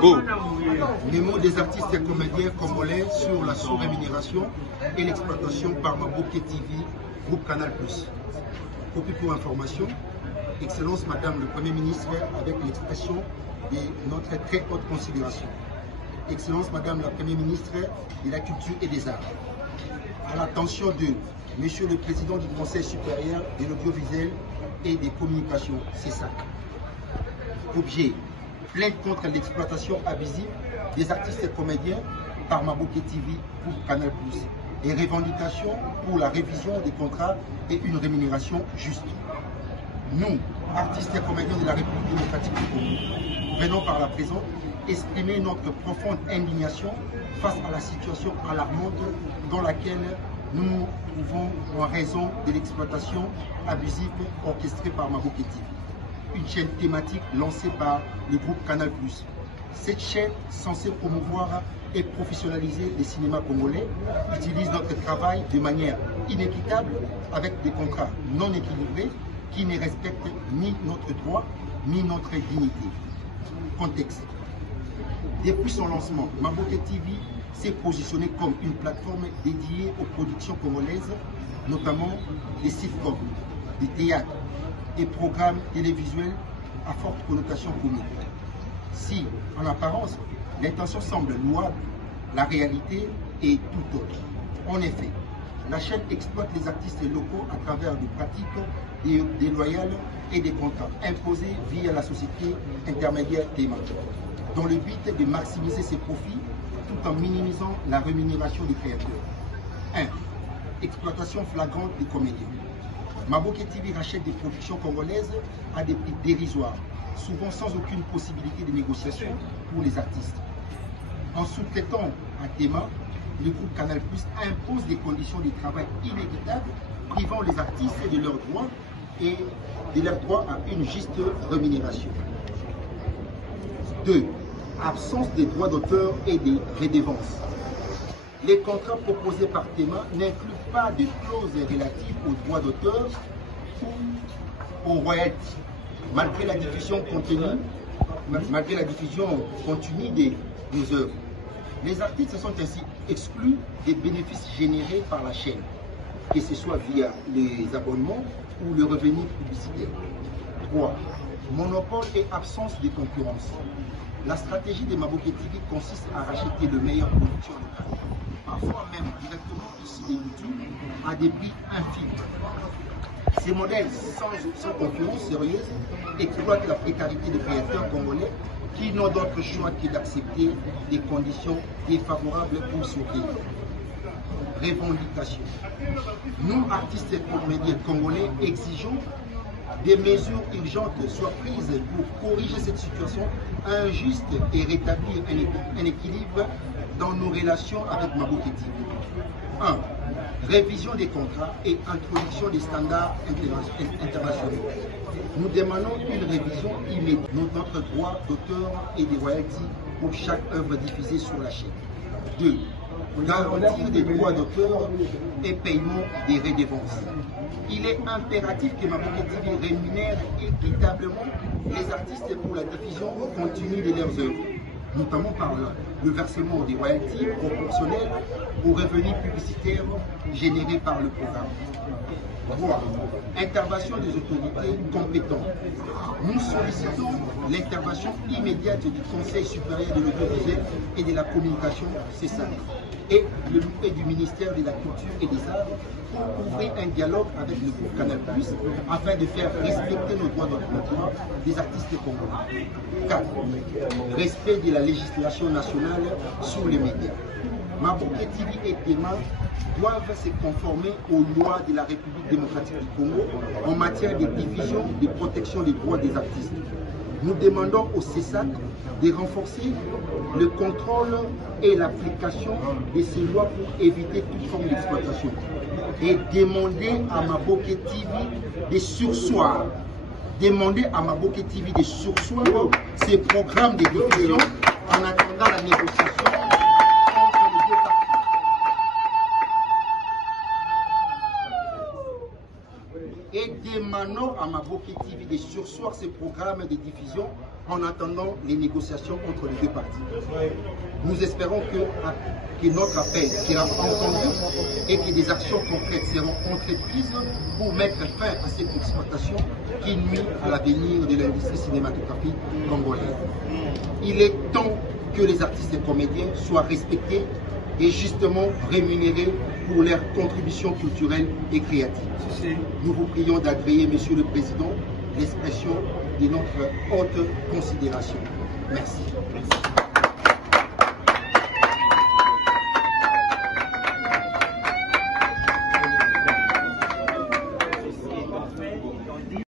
Go. Les mots des artistes et comédiens congolais sur la sous-rémunération et l'exploitation par Maboké TV, groupe Canal+. Copie pour information, Excellence Madame le Premier ministre, avec l'expression de notre très haute considération. Excellence Madame la Première ministre de la Culture et des Arts. À l'attention de Monsieur le Président du Conseil supérieur de l'audiovisuel et des communications, c'est ça. Objet, plainte contre l'exploitation abusive des artistes et comédiens par Maboké TV pour Canal+. Et revendications pour la révision des contrats et une rémunération juste. Nous, artistes et comédiens de la République démocratique du Congo, venons par la présente exprimer notre profonde indignation face à la situation alarmante dans laquelle nous nous trouvons en raison de l'exploitation abusive orchestrée par Maboké TV, une chaîne thématique lancée par le groupe Canal+. Cette chaîne, censée promouvoir et professionnaliser les cinémas congolais, utilise notre travail de manière inéquitable avec des contrats non équilibrés qui ne respectent ni notre droit ni notre dignité. Contexte. Depuis son lancement, Maboké TV s'est positionné comme une plateforme dédiée aux productions congolaises, notamment des sitcoms, des théâtres et programmes télévisuels à forte connotation comique. Si, en apparence, l'intention semble louable, la réalité est tout autre. En effet, la chaîne exploite les artistes locaux à travers des pratiques déloyales et des contrats imposés via la société intermédiaire Téma, dans le but de maximiser ses profits tout en minimisant la rémunération des créateurs. 1. Exploitation flagrante des comédiens. Maboké TV rachète des productions congolaises à des prix dérisoires, souvent sans aucune possibilité de négociation pour les artistes. En sous-traitant à Téma, le groupe Canal+ impose des conditions de travail inéquitables, privant les artistes de leurs droits et de leur droit à une juste rémunération. 2. Absence des droits d'auteur et des redevances. Les contrats proposés par Téma n'incluent pas de clauses relatives aux droits d'auteur ou aux royalties, malgré la diffusion continue des œuvres. Les artistes sont ainsi exclus des bénéfices générés par la chaîne, que ce soit via les abonnements ou le revenu publicitaire. 3. Monopole et absence de concurrence. La stratégie de Maboké TV consiste à racheter le meilleur producteur local, parfois même directement ici de YouTube, à des prix infimes. Ces modèles sans concurrence sérieuse exploitent la précarité des créateurs congolais qui n'ont d'autre choix que d'accepter des conditions défavorables pour survivre. Revendication. Nous, artistes et comédiens congolais, exigeons des mesures urgentes soient prises pour corriger cette situation injuste et rétablir un équilibre dans nos relations avec Maboké TV. 1. Révision des contrats et introduction des standards internationaux. Nous demandons une révision immédiate de notre droit d'auteur et des royalties pour chaque œuvre diffusée sur la chaîne. 2. Garantir des droits d'auteur et paiement des redevances. Il est impératif que Maboké TV rémunère équitablement les artistes pour la diffusion continue de leurs œuvres, notamment par le versement des royalties proportionnelles aux revenus publicitaires générés par le programme. 3. Intervention des autorités compétentes. Nous sollicitons l'intervention immédiate du Conseil supérieur de l'audiovisuel et de la communication, c'est ça, et du ministère de la Culture et des Arts pour ouvrir un dialogue avec le groupe Canal+, afin de faire respecter nos droits d'auteur des artistes congolais. 4. Respect de la législation nationale sur les médias. Maboké TV et Téma doivent se conformer aux lois de la République démocratique du Congo en matière de diffusion et de protection des droits des artistes. Nous demandons au CESAC de renforcer le contrôle et l'application de ces lois pour éviter toute forme d'exploitation et demander à Maboké TV de surseoir. Demander à Maboké TV de surseoir ces programmes de diffusion en attendant la négociation entre les deux parties. Et demandons à Maboké TV de surseoir ces programmes de diffusion en attendant les négociations entre les deux parties. Nous espérons que notre appel sera entendu et que des actions concrètes seront entreprises pour mettre fin à cette exploitation qui nuit à l'avenir de l'industrie cinématographique congolaise. Il est temps que les artistes et comédiens soient respectés et justement rémunérés pour leurs contributions culturelles et créatives. Nous vous prions d'agréer, Monsieur le Président, l'expression de notre haute considération. Merci.